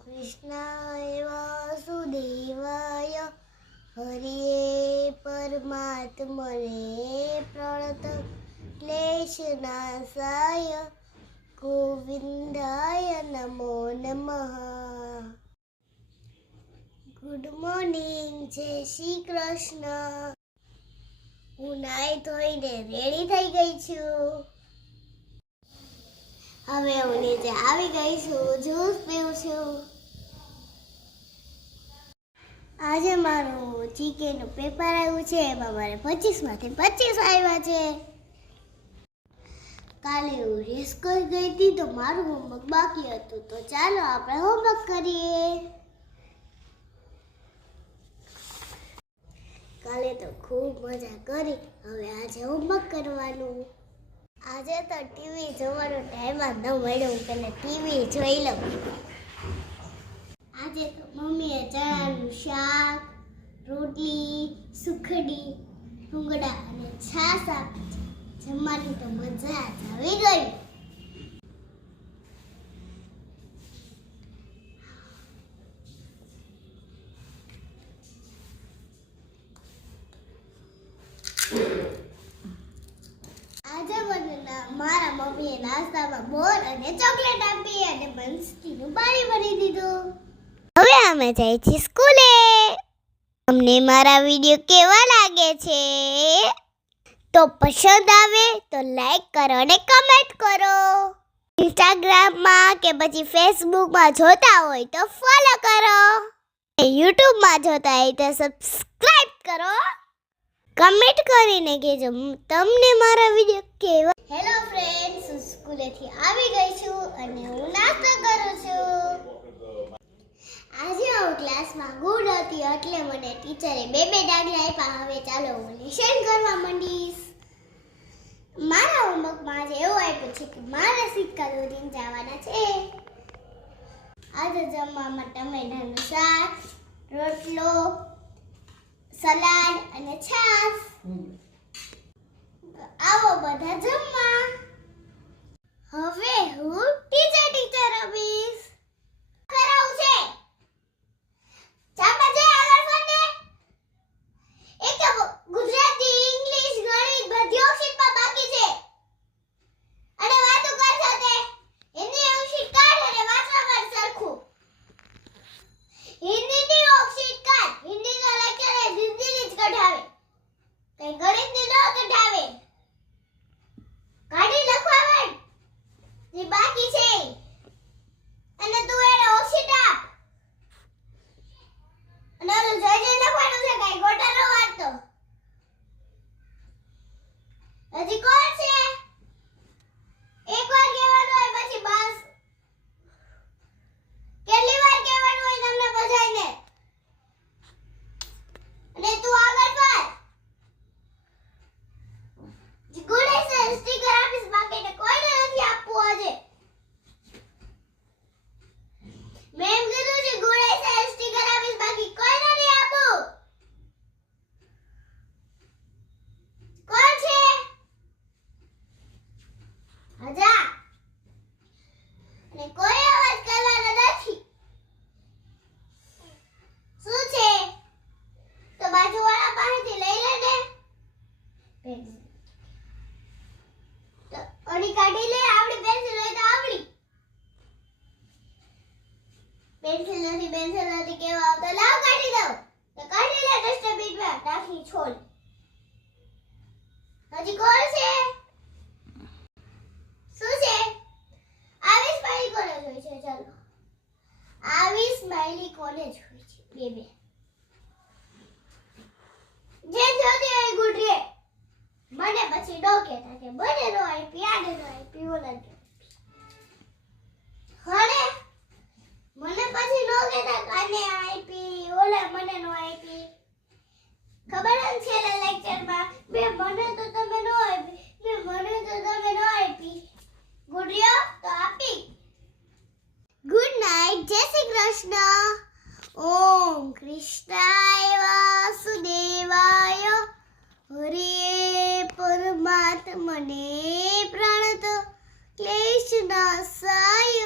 कृष्णाय वासुदेवाय हरे परमात्मने प्रणत क्लेशनाशाय गोविंदाय नमो नमः। गुड मॉर्निंग, जय श्री कृष्ण। હું નાઈ ધોઈને રેડી થઈ ગઈ છું। હવે હું નીચે આવી ગઈ છું, જ્યુસ પીઉં છું। આજે મારું જીકેનું પેપર આવ્યું છે, એમાં મારે 25 માંથી 25 આવ્યા છે। કાલે હું રેસ કરી ગઈ હતી તો મારું હોમવર્ક બાકી હતું, તો ચાલો આપણે હોમવર્ક કરીએ। કાલે તો ખૂબ મજા કરી, હવે આજે હોમવર્ક કરવાનું। આજે તો ટીવી જોવાનો ટાઈમ જ ન મળ્યો, એટલે ટીવી જોઈ લઉં। આજે તો મમ્મીએ ચણાનું શાક, રોટલી, સુખડી, ભૂંગળા અને છાશ આપી છે। જમવાની તો મજા જ આવી ગઈ। આજે મને મારા મમ્મીએ નાસ્તામાં બોર અને ચોકલેટ આપી અને બંસ્ટીનું પાણી ભરી દીધું। હવે અમે જઈએ છીએ સ્કૂલે। તમને મારા વિડિયો કેવા લાગે છે તો પસંદ આવે તો લાઈક કરો અને કમેન્ટ કરો। ઇન્સ્ટાગ્રામમાં કે પછી ફેસબુકમાં જોતા હોય તો ફોલો કરો। યુટ્યુબમાં જોતા હોય તો સબસ્ક્રાઇબ કરો। કમેન્ટ કરીને કહેજો તમને મારા વિડિયો કેવા। હેલો ફ્રેન્ડ્સ, હું સ્કૂલેથી આવી ગઈ છું અને હું નાસ્તો કરું છું। આજે હું ક્લાસમાં ગુડ હતી એટલે મને ટીચરે બે દાખલા આપ્યા। હવે ચાલો હું લેસન કરવા માંડીશ। મારા હોમવર્કમાં આજે એવું આપ્યું છે કે મારે સિક્કા દોરીને જવાના છે। આજે જમવામાં ટમેટાનું શાક, રોટલો, સલાડ અને છાશ। આવો બધા જમવા। હવે હું ટીચર રમીશ। કરાવું છે ચાપા જે આગળ ફરને। એક તો ગુજરાતી, ઇંગ્લિશ, ગણિત બધી ઓક્શીટમાં બાકી છે અને વાતો કરશો તે હિન્દી ઓક્શીટ કાઢ અને વાંચવામાં સરખું। હિન્દીની ઓક્શીટ કાઢ, હિન્દીનો લેક્ચર હિન્દીની જ કઢાવે, કઈ ગણિતની ન કઢાવે। કાઢી લખવા માંડ જે બાકી છે અને તું એને ઓક્શીટ આપ। અને ઓલું જય જય લખવાનું છે, કઈ ગોટા ન વાંચતો। હજી કોણ છે? એકવાર કહેવાનું હોય પછી બસ। કેટલી વાર કહેવાનું હોય તમને બધાને? અને તું આગળ કર। જે ગુડ છે સ્ટીકર આપીશ, બાકી ને કોઈને નથી આપવું આજે। મેમ કીધું છે ગુડ છે સ્ટીકર આપીશ, બાકી કોઈને નહીં આપું। કોણ છે? આજા। અને કોઈ અવાજ કરવાનો નથી। શું છે? તો બાજુવાળા પાસેથી લઈ લે ને પેન્સિલ। તો ઓલી કાઢી લે, આવડી પેન્સિલ હોય તો આવડી। પેન્સિલ નથી કેવા તો લાવ કાઢી દઉં। તો કાઢી લે ડસ્ટબિનમાં નાખી છોડ। હજી કોણ છે? શું છે? આવી સ્માઈલી કોને જોઈ છે? ચાલો આવી સ્માઈલી કોને જોઈ છે? બે જે જોતી હોય ગુડ રે। મને પછી નો કહેતા કે મને નો આપી, આને નો આપી, ઓલા નો હરે મને પછી નો કહેતા કાને આપી, ઓલા મને નો આપી। ખબર જ છે લેક્ચરમાં બે મને તો તમે નો આપી, બે મને તો તમે નો આપી। ગુડ રહ્યો તો આપી। ગુડ નાઇટ, જય શ્રી કૃષ્ણ। ઓમ કૃષ્ણાય વાસુદેવાય હરે પરમાત્મને પ્रणत क्लेशनाशाय